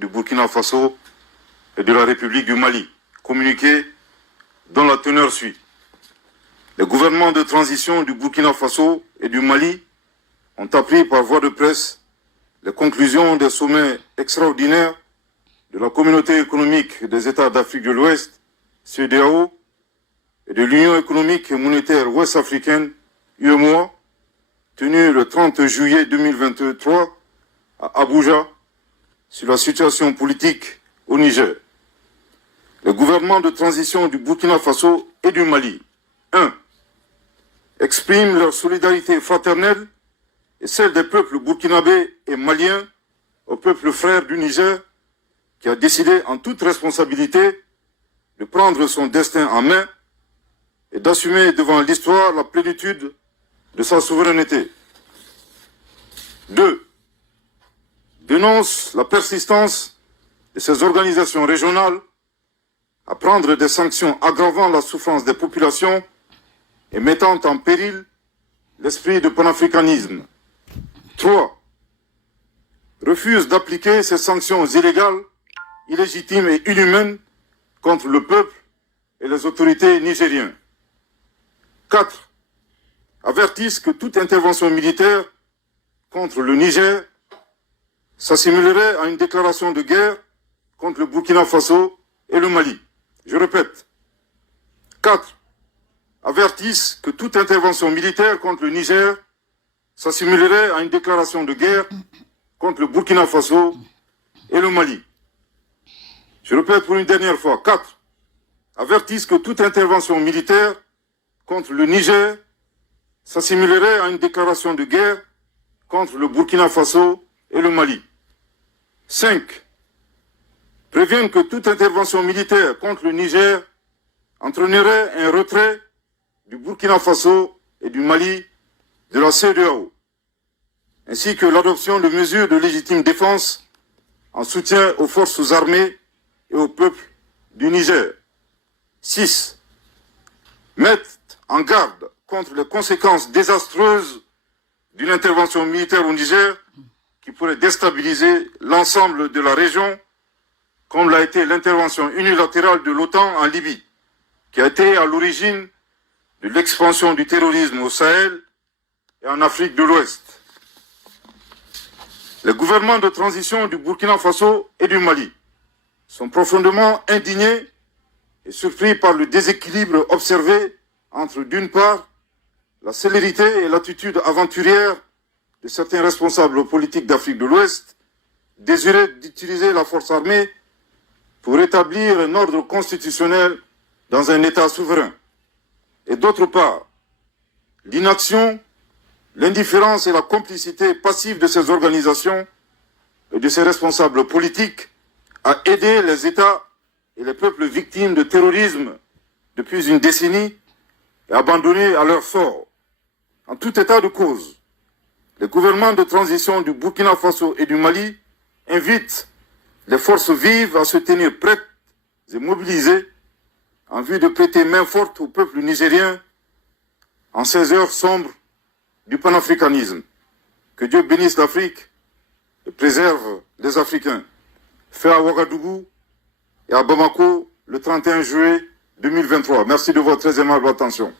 du Burkina Faso et de la République du Mali, communiqué dont la teneur suit. Les gouvernements de transition du Burkina Faso et du Mali ont appris par voie de presse les conclusions des sommets extraordinaires de la Communauté économique des États d'Afrique de l'Ouest, CEDEAO, et de l'Union économique et monétaire ouest-africaine, UEMOA, tenue le 30 juillet 2023 à Abuja, sur la situation politique au Niger. Les gouvernements de transition du Burkina Faso et du Mali, 1. Expriment leur solidarité fraternelle et celle des peuples burkinabés et maliens au peuple frère du Niger qui a décidé en toute responsabilité de prendre son destin en main et d'assumer devant l'histoire la plénitude de sa souveraineté. 2. Dénonce la persistance de ces organisations régionales à prendre des sanctions aggravant la souffrance des populations et mettant en péril l'esprit de panafricanisme. 3. Refuse d'appliquer ces sanctions illégales, illégitimes et inhumaines contre le peuple et les autorités nigériennes. 4. Avertissent que toute intervention militaire contre le Niger s'assimilerait à une déclaration de guerre contre le Burkina Faso et le Mali. Je répète. 4. Avertissent que toute intervention militaire contre le Niger s'assimilerait à une déclaration de guerre contre le Burkina Faso et le Mali. Je répète pour une dernière fois. 4. Avertissent que toute intervention militaire contre le Niger s'assimilerait à une déclaration de guerre contre le Burkina Faso et le Mali. 5. Préviennent que toute intervention militaire contre le Niger entraînerait un retrait du Burkina Faso et du Mali de la CEDEAO, ainsi que l'adoption de mesures de légitime défense en soutien aux forces armées et au peuple du Niger. 6. Mettent en garde contre les conséquences désastreuses d'une intervention militaire au Niger qui pourrait déstabiliser l'ensemble de la région, comme l'a été l'intervention unilatérale de l'OTAN en Libye, qui a été à l'origine de l'expansion du terrorisme au Sahel et en Afrique de l'Ouest. Les gouvernements de transition du Burkina Faso et du Mali sont profondément indignés et surpris par le déséquilibre observé entre, d'une part, la célérité et l'attitude aventurière de certains responsables politiques d'Afrique de l'Ouest, désireux d'utiliser la force armée pour établir un ordre constitutionnel dans un État souverain. Et d'autre part, l'inaction, l'indifférence et la complicité passive de ces organisations et de ces responsables politiques à aider les États et les peuples victimes de terrorisme depuis une décennie et abandonnés à leur sort. En tout état de cause, les gouvernements de transition du Burkina Faso et du Mali invitent les forces vives à se tenir prêtes et mobilisées en vue de prêter main forte au peuple nigérien en ces heures sombres du panafricanisme. Que Dieu bénisse l'Afrique et préserve les Africains. Fait à Ouagadougou et à Bamako le 31 juillet 2023. Merci de votre très aimable attention.